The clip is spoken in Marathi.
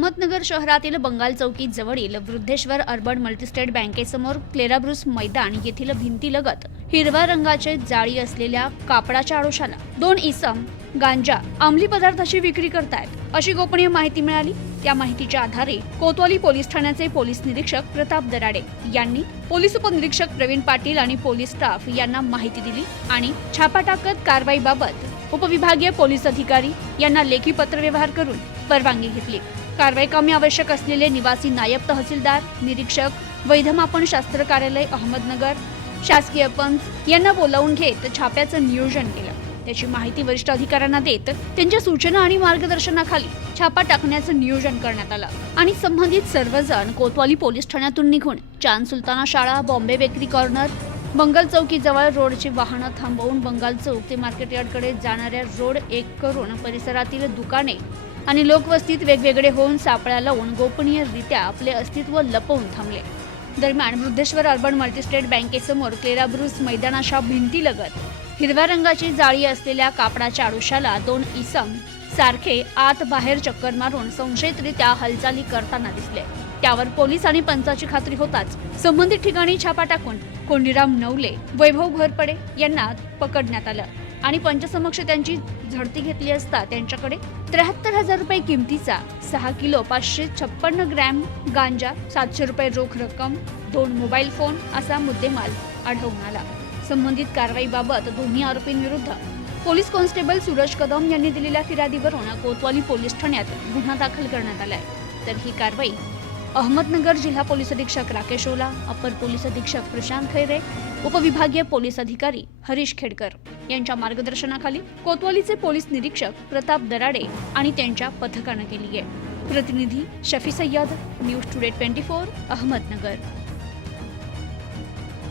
अहमदनगर शहरातील बंगाल चौकी जवळील वृद्धेश्वर अर्बन मल्टीस्टेट बँकेसमोर क्लेराब्रुस मैदान येथील भिंतीलगत हिरव्या रंगाचे जाळी असलेल्या कापडाच्या आडोशाला दोन इसम गांजा अंमली पदार्थाची विक्री करतायत अशी गोपनीय माहिती मिळाली. त्या माहितीच्या आधारे कोतवाली पोलीस ठाण्याचे पोलीस निरीक्षक प्रताप दराडे यांनी पोलीस उपनिरीक्षक प्रवीण पाटील आणि पोलीस स्टाफ यांना माहिती दिली आणि छापा टाकत कारवाईबाबत उपविभागीय पोलीस अधिकारी यांना लेखी पत्रव्यवहार करून परवानगी घेतली. कारवाई कामी आवश्यक असलेले निवासी नायब तहसीलदार निरीक्षक वैधमापन शास्त्र कार्यालय अहमदनगर. शासकीय पंच यांना बोलावून घेत छाप्याचं नियोजन केलं. त्याची माहिती वरिष्ठ अधिकाऱ्यांना देत त्यांच्या सूचना आणि मार्गदर्शनाखाली छापा टाकण्याचं नियोजन करण्यात आलं आणि संबंधित सर्वजण कोतवाली पोलीस ठाण्यातून निघून चांद सुलताना शाळा बॉम्बे बेकरी कॉर्नर बंगाल चौकी जवळ रोडची वाहनं थांबवून बंगाल चौक ते मार्केट यार्डकडे जाणाऱ्या रोड एक करून परिसरातील दुकाने आणि लोकवस्तीत वेगवेगळे होऊन सापळ्या लावून गोपनीयरित्या आपले अस्तित्व लपवून थांबले. दरम्यान वृद्धेश्वर अर्बन मल्टीस्टेट बँकेसमोर क्लेराब्रुस मैदानाच्या भिंतीलगत हिरव्या रंगाची जाळी असलेल्या कापडाच्या आडुशाला दोन इसम सारखे आत बाहेर चक्कर मारून संशयितरित्या हालचाली करताना दिसले. त्यावर पोलीस आणि पंचाची खात्री होताच संबंधित ठिकाणी छापा टाकून कोंडीराम नवले वैभव घोरपडे यांना पकडण्यात आलं. आणि पंचसमक्ष त्यांची झडती घेतली असता त्यांच्याकडे त्र्याहत्तर हजार रुपये किमतीचा सहा किलो पाचशे छप्पन्न ग्रॅम गांजा सातशे रुपये रोख रक्कम दोन मोबाईल फोन असा मुद्देमाल आढळून आला. संबंधित कारवाईबाबत दोन्ही आरोपींविरुद्ध पोलीस कॉन्स्टेबल सूरज कदम यांनी दिलेल्या फिर्यादीवरून कोतवाली पोलीस ठाण्यात गुन्हा दाखल करण्यात आलाय. तर ही कारवाई अहमदनगर जिल्हा पोलीस अधीक्षक राकेश ओला अपर पोलीस अधीक्षक प्रशांत खैरे उपविभागीय पोलीस अधिकारी हरीश खेडकर यांच्या मार्गदर्शनाखाली कोतवालीचे पोलीस निरीक्षक प्रताप दराडे आणि त्यांच्या पथकानं केली आहे. प्रतिनिधी Shafi Sayyad news today twenty four Ahmednagar.